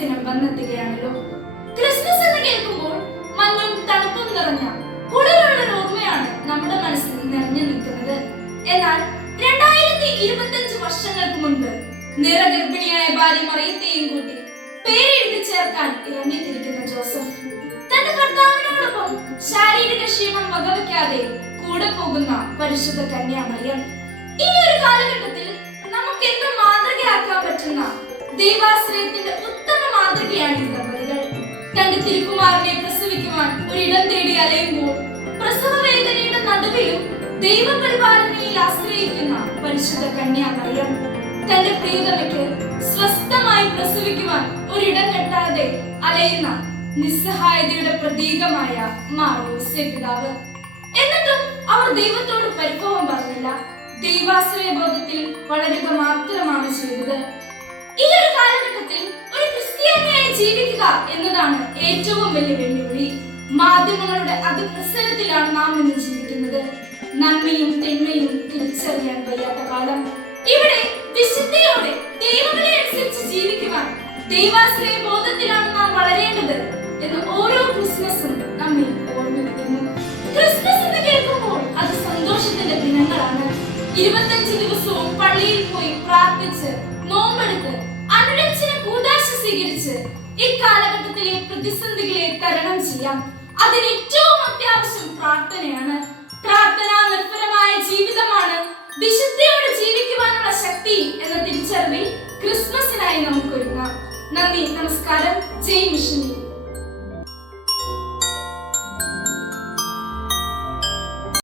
ദിനം വന്നെത്തുകയാണല്ലോ. ക്രിസ്മസ് എന്ന് കേൾക്കുമ്പോൾ മഞ്ഞും തണുപ്പും നിറഞ്ഞ കുളിരുള്ള ഒരു ഓർമ്മയാണ് നമ്മുടെ മനസ്സിൽ നിറഞ്ഞു നിൽക്കുന്നത്. എന്നാൽ 2025 വർഷങ്ങൾക്ക് മുൻപ് നിറഗർഭിണിയായ ഭാര്യ മറിയത്തെയും കൂട്ടി പേരെഴുതി ചേർക്കാൻ ഇറങ്ങിത്തിരിക്കുന്ന ജോസഫ് തന്റെ ഭർത്താവിനോടൊപ്പം ശാരീരിക ക്ഷീണം വകവയ്ക്കാതെ കൂടെ പോകുന്ന പരിശുദ്ധ കന്യാമറിയം. ഈ ഒരു കാലഘട്ടത്തിൽ നമുക്ക് എന്ത് മാതൃകയാക്കാൻ പറ്റുന്ന ദൈവാശ്രയത്തിന്റെ ഉത്തമ മാതൃകയാണ് ഈ ദമ്പതികൾ. തന്റെ തിരുക്കുമാരനെ പ്രസവിക്കുവാൻ ഒരിടം തേടി അലയുമ്പോൾ പ്രസവ വേദനയുടെ നടുവിലും ദൈവപരിപാലനയിൽ ആശ്രയിക്കുന്ന പരിശുദ്ധ കന്യാമറിയം. തന്റെ പ്രിയതമയ്ക്ക് സ്വസ്ഥമായി പ്രസവിക്കുവാൻ ഒരിടം കെട്ടാതെ അലയുന്ന നിസ്സഹായതയുടെ പ്രതീകമായ പിതാവ്. എന്നിട്ടും അവർ ദൈവത്തോട് പരിഭവം പറഞ്ഞില്ല. ദൈവാശ്രയ ബോധത്തിൽ വളരുക മാത്രമാണ് ചെയ്തത്. ഈ ഒരു കാലഘട്ടത്തിൽ ഒരു ക്രിസ്ത്യാനിയായി ജീവിക്കുക എന്നതാണ് ഏറ്റവും വലിയ വെല്ലുവിളി. മാധ്യമങ്ങളുടെ അതിപ്രസരത്തിലാണ് നാം ഇന്ന് ജീവിക്കുന്നത്. നന്മയും തിന്മയും തിരിച്ചറിയാൻ വയ്യാത്ത കാലം. ഇവിടെ വിശുദ്ധിയോടെ ദൈവങ്ങളെ അനുസരിച്ച് ജീവിക്കുവാൻ ദൈവാശ്രയ ബോധത്തിലാണ് നാം വളരേണ്ടത് എന്ന് ഓരോ ക്രിസ്മസും നമ്മെ ഓർമ്മിപ്പിക്കുന്നു. ക്രിസ്മസ് എന്ന് കേൾക്കുമ്പോൾ അത് സന്തോഷത്തിന്റെ ദിനങ്ങളാണ്. 25 ദിവസവും പള്ളിയിൽ പോയി പ്രാർത്ഥിച്ച് നോമ്പെടുത്ത് അനുരഞ്ജന കൂദാശ സ്വീകരിച്ച് ഇക്കാലഘട്ടത്തിലെ പ്രതിസന്ധികളെ തരണം ചെയ്യാം. അതിന് ഏറ്റവും അത്യാവശ്യം പ്രാർത്ഥനയാണ്. പ്രാർത്ഥനാ നിർഭരമായ ജീവിതമാണ് വിശുദ്ധിയോടെ ജീവിക്കുവാനുള്ള ശക്തി എന്ന തിരിച്ചറിവിൽ ക്രിസ്മസിനായി നമുക്ക് ഒരുങ്ങാം. നന്ദി, നമസ്കാരം. ജയ് മിഷൻ.